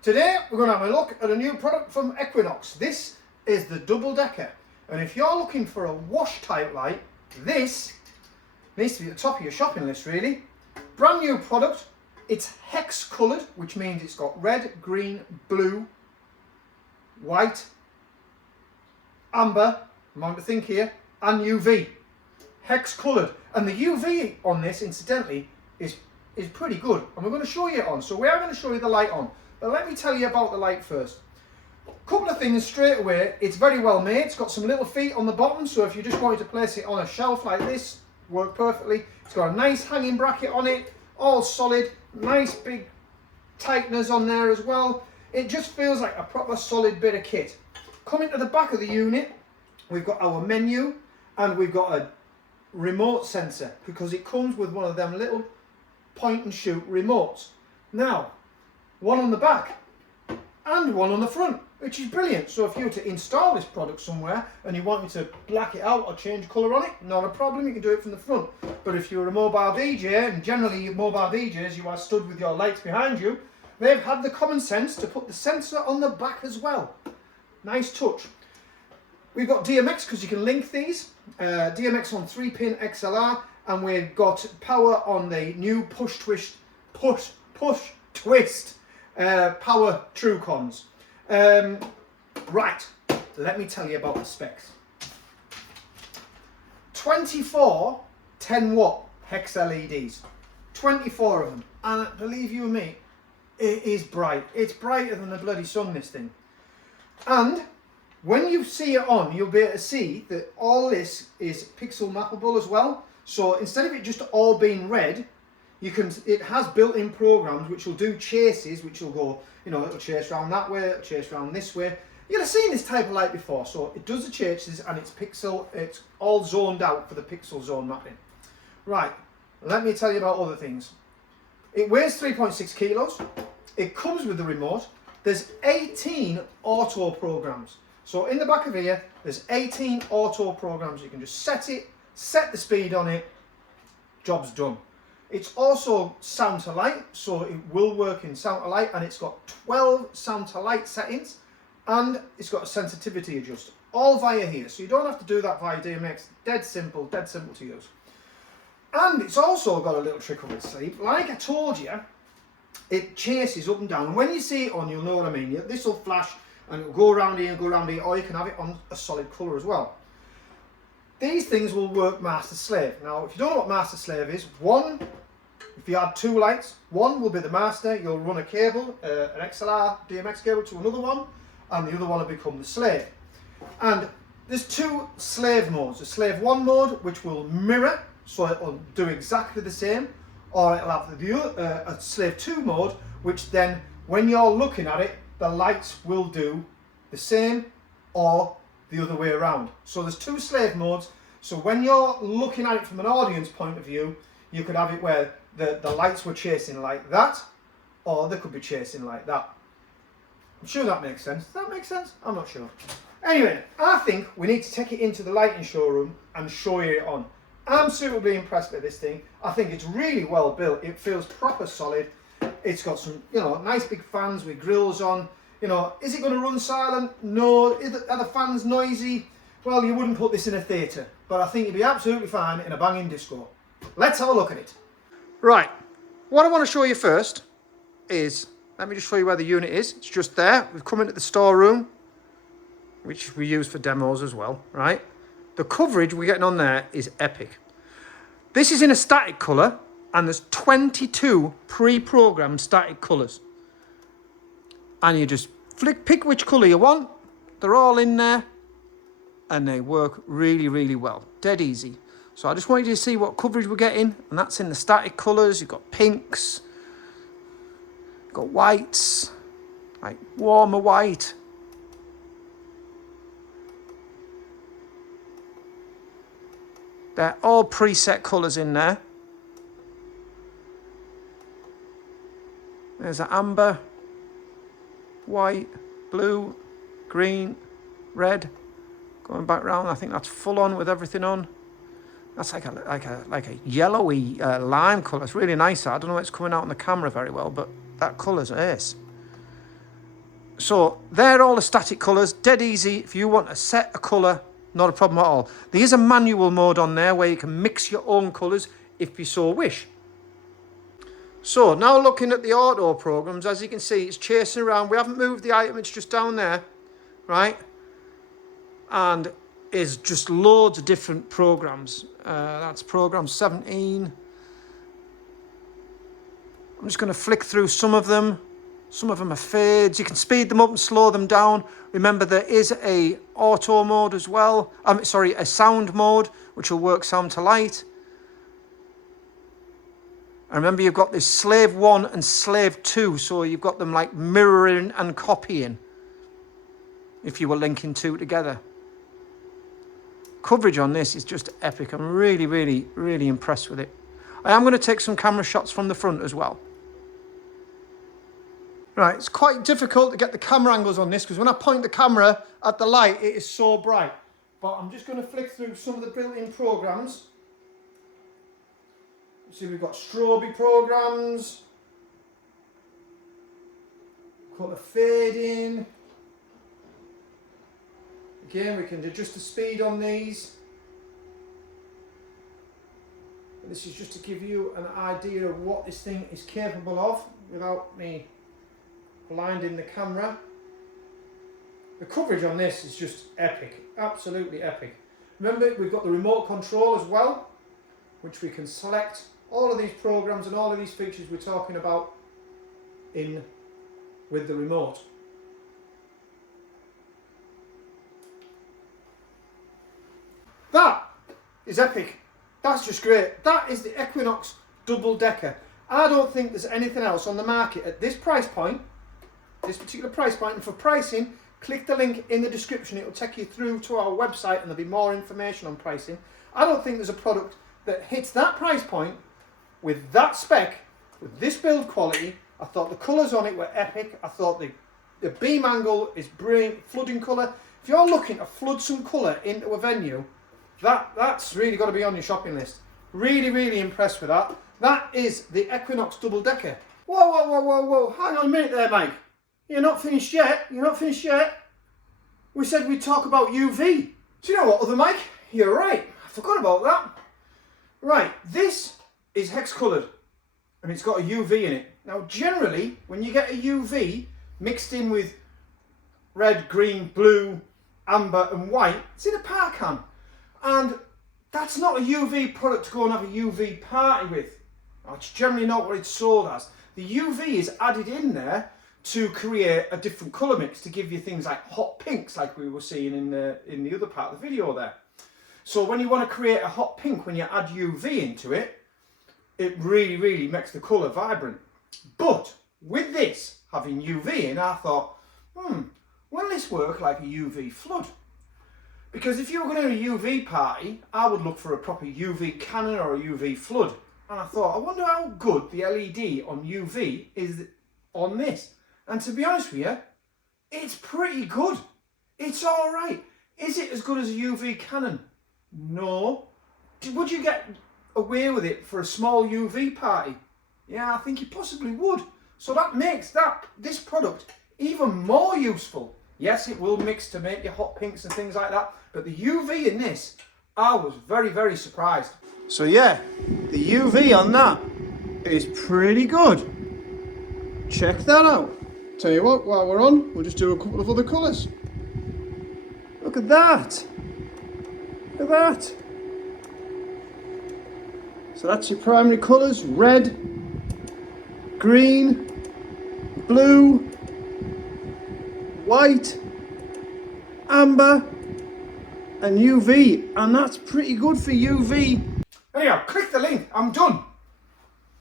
Today we're going to have a look at a new product from Equinox. This is the Double Decker, and if you're looking for a wash type light, this needs to be at the top of your shopping list really. Brand new product. It's hex coloured, which means it's got red, green, blue, white, amber, I'm to think here, and UV. Hex coloured, and the UV on this incidentally is pretty good, and we're going to show you it on. So we are going to show you the light on, but let me tell you about the light first. A couple of things straight away. It's very well made. It's got some little feet on the bottom, so if you just wanted to place it on a shelf like this, work perfectly. It's got a nice hanging bracket on it, all solid, nice big tighteners on there as well. It just feels like a proper solid bit of kit. Coming to the back of the unit, we've got our menu, and we've got a remote sensor, because it comes with one of them little point and shoot remotes. Now, one on the back and one on the front, which is brilliant. So if you were to install this product somewhere and you want me to black it out or change colour on it, not a problem, you can do it from the front. But if you're a mobile DJ, and generally mobile DJs, you are stood with your lights behind you, they've had the common sense to put the sensor on the back as well. Nice touch. We've got DMX, because you can link these. DMX on 3-pin XLR, and we've got power on the new push twist power Trucons. Right, let me tell you about the specs. 24 10-watt hex LEDs, 24 of them, and believe you me, it is bright. It's brighter than the bloody sun, this thing. And when you see it on, you'll be able to see that all this is pixel mappable as well. So instead of it just all being red, it has built-in programs which will do chases, which will go, it'll chase around that way, it'll chase around this way. You'll have seen this type of light before. So it does the chases, and it's all zoned out for the pixel zone mapping. Right, let me tell you about other things. It weighs 3.6 kilos. It comes with the remote. There's 18 auto programs. So in the back of here, there's 18 auto programs. You can just set it, set the speed on it, job's done. It's also sound to light, so it will work in sound to light, and it's got 12 sound to light settings, and it's got a sensitivity adjuster, all via here. So you don't have to do that via DMX. Dead simple to use. And it's also got a little trick up its sleeve. Like I told you, it chases up and down. And when you see it on, you'll know what I mean. This will flash, and it'll go around here and go around here, or you can have it on a solid colour as well. These things will work master slave. Now, if you don't know what master slave is, if you had two lights, one will be the master. You'll run a cable, an XLR DMX cable to another one, and the other one will become the slave. And there's two slave modes. A slave 1 mode, which will mirror, so it'll do exactly the same, or it'll have a slave 2 mode, which then, when you're looking at it, the lights will do the same or the other way around. So there's two slave modes. So when you're looking at it from an audience point of view, you could have it where the lights were chasing like that, or they could be chasing like that. I'm sure that makes sense. Does that make sense? I'm not sure. Anyway, I think we need to take it into the lighting showroom and show you it on. I'm suitably impressed with this thing. I think it's really well built. It feels proper solid. It's got some, nice big fans with grills on. Is it going to run silent? No. Are the fans noisy? Well, you wouldn't put this in a theatre, but I think it'd be absolutely fine in a banging disco. Let's have a look at it. Right, what I want to show you first is, let me just show you where the unit is. It's just there. We've come into the storeroom, which we use for demos as well, right? The coverage we're getting on there is epic. This is in a static colour, and there's 22 pre-programmed static colours. And you just pick which colour you want. They're all in there, and they work really, really well. Dead easy. So I just wanted you to see what coverage we're getting, and that's in the static colours. You've got pinks, you've got whites, like warmer white. They're all preset colours in there. There's an amber, white, blue, green, red. Going back round, I think that's full on with everything on. That's like a yellowy lime colour. It's really nice. I don't know if it's coming out on the camera very well, but that colour's ace. So they're all the static colours, dead easy. If you want to set a colour, not a problem at all. There is a manual mode on there where you can mix your own colours if you so wish. So now looking at the auto programs, as you can see, it's chasing around. We haven't moved the item, it's just down there, right? And is just loads of different programs. That's program 17. I'm just going to flick through some of them. Some of them are fades. You can speed them up and slow them down. Remember, there is a auto mode as well. A sound mode, which will work sound to light. And remember, you've got this slave 1 and slave 2, so you've got them like mirroring and copying if you were linking two together. Coverage on this is just epic. I'm really, really, really impressed with it. I am going to take some camera shots from the front as well. Right, it's quite difficult to get the camera angles on this because when I point the camera at the light, it is so bright. But I'm just going to flick through some of the built-in programs. See, we've got strobe programs. Colour fading. Again, we can adjust the speed on these. And this is just to give you an idea of what this thing is capable of without me blinding the camera. The coverage on this is just epic, absolutely epic. Remember, we've got the remote control as well, which we can select all of these programs and all of these features we're talking about in with the remote. That is epic. That's just great. That is the Equinox Double Decker. I don't think there's anything else on the market at this price point, this particular price point, and for pricing, click the link in the description. It will take you through to our website and there'll be more information on pricing. I don't think there's a product that hits that price point with that spec, with this build quality. I thought the colours on it were epic. I thought the beam angle is brilliant, flooding colour. If you're looking to flood some colour into a venue, that's really got to be on your shopping list. Really, really impressed with that. That is the Equinox Double Decker. Whoa, whoa, whoa, whoa, whoa. Hang on a minute there, Mike. You're not finished yet. You're not finished yet. We said we'd talk about UV. Do you know what, other Mike? You're right. I forgot about that. Right, this is hex coloured and it's got a UV in it. Now, generally, when you get a UV mixed in with red, green, blue, amber and white, it's in a par can. And that's not a UV product to go and have a UV party with. That's generally not what it's sold as. The UV is added in there to create a different colour mix, to give you things like hot pinks, like we were seeing in the other part of the video there. So when you want to create a hot pink, when you add UV into it, it really, really makes the colour vibrant. But with this having UV in, I thought, will this work like a UV flood? Because if you were going to do a UV party, I would look for a proper UV cannon or a UV flood. And I thought, I wonder how good the LED on UV is on this. And to be honest with you, it's pretty good. It's all right. Is it as good as a UV cannon? No. Would you get away with it for a small UV party? Yeah, I think you possibly would. So that makes this product even more useful. Yes, it will mix to make your hot pinks and things like that, but the UV in this, I was very, very surprised. So yeah, the UV on that is pretty good. Check that out. Tell you what, while we're on, we'll just do a couple of other colours. Look at that. Look at that. So that's your primary colours: red, green, blue, white, amber and UV, and that's pretty good for UV. Anyhow, click the link. I'm done.